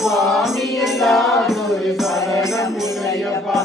சுவாமி இல்லாதொரு சரணம் இல்லையப்பா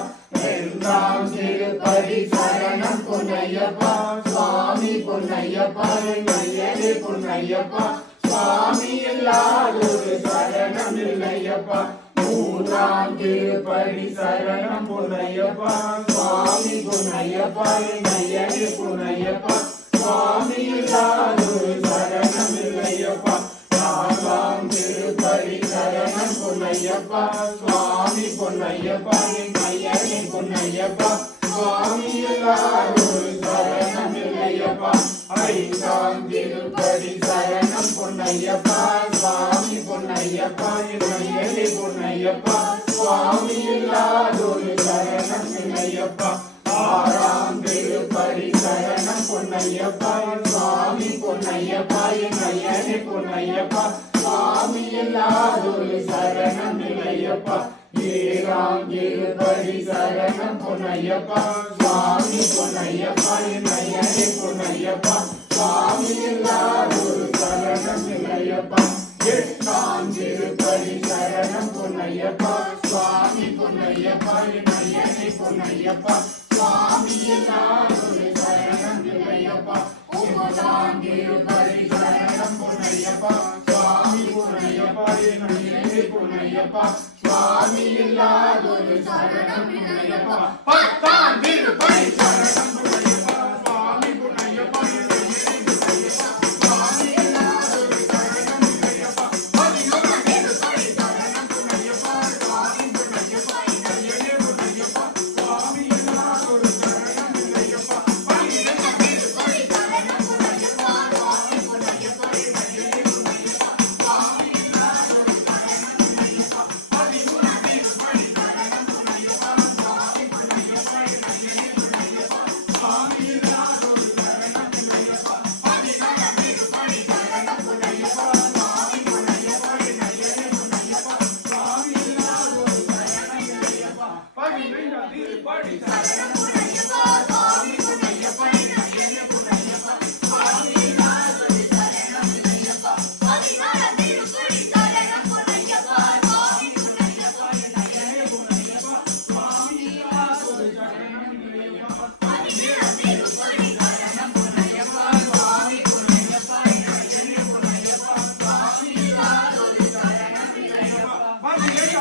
என்றாம் திருப்பதி சரணம் பொன்னையப்பா சுவாமி பொன்னையப்பா ஐயனே பொன்னையப்பா சுவாமி இல்லாதொரு சரணம் இல்லையப்பா மூன்றாம் திருப்பதி சரணம் பொன்னையப்பா சுவாமி பொன்னையப்பா ஐயனே பொன்னையப்பா சுவாமி இல்லாதொரு சரணம் இல்லையப்பா நான்காம் திருப்பதி சரணம் பொன்னையப்பா சுவாமி பொன்னையப்பா ஐயனே பொன்னையப்பா சுவாமி இல்லாதொரு சரணம் இல்லையப்பா ஐந்தாம் திருப்பதி சரணம் பொன்னையப்பா சுவாமி பொன்னையப்பா ஐயனே பொன்னையப்பா சுவாமி இல்லாதொரு சரணம் இல்லையப்பா ஆறாம் திருப்பதி சரணம் பொன்னையப்பா சுவாமி பொன்னையப்பா ஐயனே பொன்னையப்பா சுவாமி இல்லாதொரு சரணம் இல்லையப்பா ஏழாம் திருப்பதி சரணம் பொன்னையப்பா சுவாமி பொன்னையப்பா ஐயனே பொன்னையப்பா சுவாமி இல்லாதொரு சரணம் இல்லையப்பா எட்டாம் திருப்பதி சரணம் பொன்னையப்பா சுவாமி பொன்னையப்பா ஐயனே பொன்னையப்பா சுவாமி இல்லாதொரு சரணம் இல்லையப்பா ஒன்பதாம் திருப்பதி சரணம் பொன்னையப்பா சுவாமி பொன்னையப்பா ஐயனே பொன்னையப்பா சுவாமி இல்லாதொரு சரணம் இல்லையப்பா பத்தாம் திருப்பதி சரணம் பொன்னையப்பா சுவாமி பொன்னையப்பா Vamos,